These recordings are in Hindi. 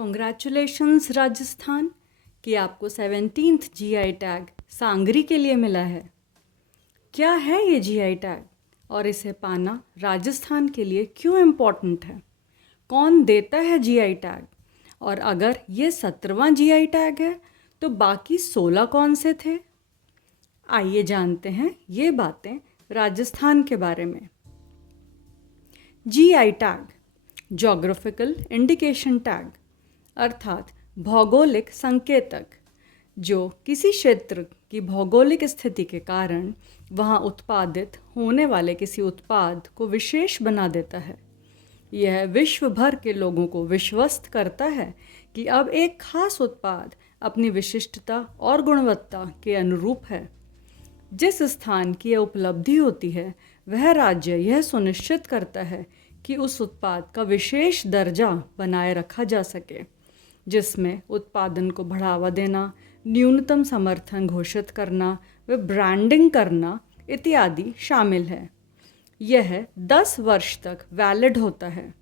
कॉन्ग्रेचुलेशंस राजस्थान कि आपको 17th जीआई टैग सांगरी के लिए मिला है। क्या है ये जीआई टैग और इसे पाना राजस्थान के लिए क्यों इम्पोर्टेंट है? कौन देता है जीआई टैग? और अगर ये 17वां जीआई टैग है तो बाकी 16 कौन से थे? आइए जानते हैं ये बातें राजस्थान के बारे में। GI tag geographical indication tag अर्थात भौगोलिक संकेतक, जो किसी क्षेत्र की भौगोलिक स्थिति के कारण वहाँ उत्पादित होने वाले किसी उत्पाद को विशेष बना देता है। यह विश्व भर के लोगों को विश्वस्त करता है कि अब एक खास उत्पाद अपनी विशिष्टता और गुणवत्ता के अनुरूप है। जिस स्थान की यह उपलब्धि होती है वह राज्य यह सुनिश्चित करता है कि उस उत्पाद का विशेष दर्जा बनाए रखा जा सके, जिसमें उत्पादन को बढ़ावा देना, न्यूनतम समर्थन घोषित करना व ब्रांडिंग करना इत्यादि शामिल है। यह 10 वर्ष तक वैलिड होता है।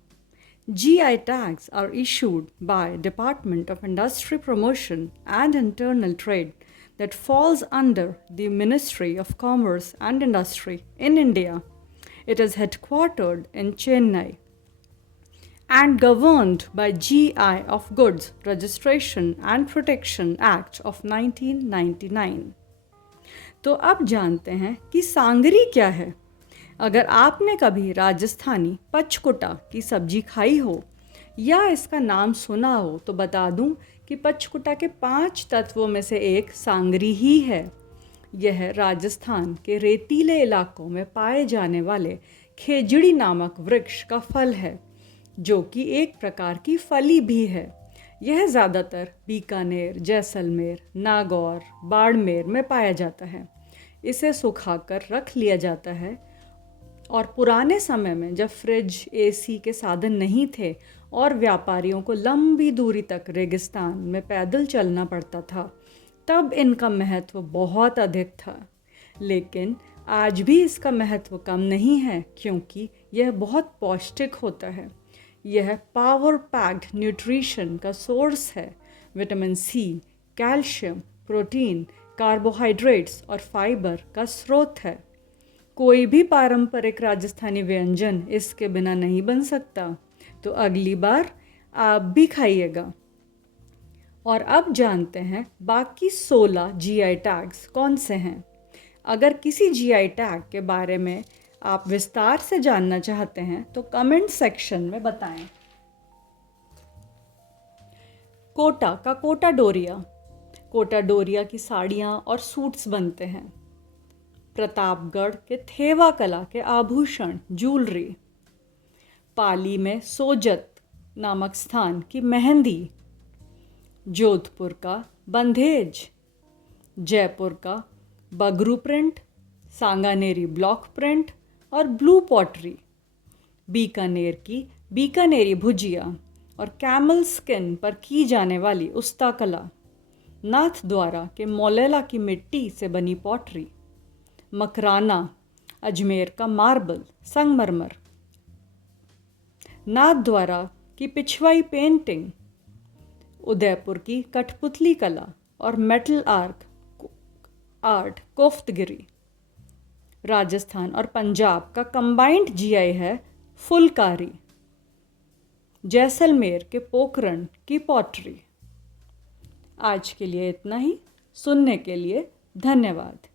GI tags are issued by Department of Industry Promotion and Internal Trade that falls under the Ministry of Commerce and Industry in India. It is headquartered in Chennai and governed by GI of Goods Registration and Protection Act of 1999. तो अब जानते हैं कि सांगरी क्या है। अगर आपने कभी राजस्थानी पचकुटा की सब्जी खाई हो या इसका नाम सुना हो तो बता दूं कि पचकुटा के 5 तत्वों में से एक सांगरी ही है। यह राजस्थान के रेतीले इलाकों में पाए जाने वाले खेजड़ी नामक वृक्ष का फल है, जो कि एक प्रकार की फली भी है। यह ज़्यादातर बीकानेर, जैसलमेर, नागौर, बाड़मेर में पाया जाता है। इसे सुखाकर रख लिया जाता है और पुराने समय में जब फ्रिज, एसी के साधन नहीं थे और व्यापारियों को लंबी दूरी तक रेगिस्तान में पैदल चलना पड़ता था, तब इनका महत्व बहुत अधिक था। लेकिन आज भी इसका महत्व कम नहीं है, क्योंकि यह बहुत पौष्टिक होता है। यह पावर पैक्ड न्यूट्रिशन का सोर्स है। Vitamin C, calcium, protein, carbohydrates और फाइबर का स्रोत है। कोई भी पारंपरिक राजस्थानी व्यंजन इसके बिना नहीं बन सकता। तो अगली बार आप भी खाइएगा। और अब जानते हैं बाकी 16 जीआई टैग्स कौन से हैं। अगर किसी जीआई टैग के बारे में आप विस्तार से जानना चाहते हैं तो कमेंट सेक्शन में बताएं। कोटा का कोटा डोरिया। कोटा डोरिया की साड़ियाँ और सूट्स बनते हैं। प्रतापगढ़ के थेवा कला के आभूषण, ज्वेलरी। पाली में सोजत नामक स्थान की मेहंदी। जोधपुर का बंधेज। जयपुर का Bagru print, Sanganeri block print और ब्लू पॉटरी। बीकानेर की बीकानेरी भुजिया और कैमल स्किन पर की जाने वाली उस्ता कला। नाथद्वारा के मौलेला की मिट्टी से बनी पॉटरी। मकराना अजमेर का मार्बल, संगमरमर। नाथद्वारा की पिछवाई पेंटिंग। उदयपुर की कठपुतली कला और मेटल आर्ट कोफ्तगिरी। राजस्थान और पंजाब का कंबाइंड जीआई है फुलकारी। जैसलमेर के पोखरण की पॉटरी। आज के लिए इतना ही। सुनने के लिए धन्यवाद।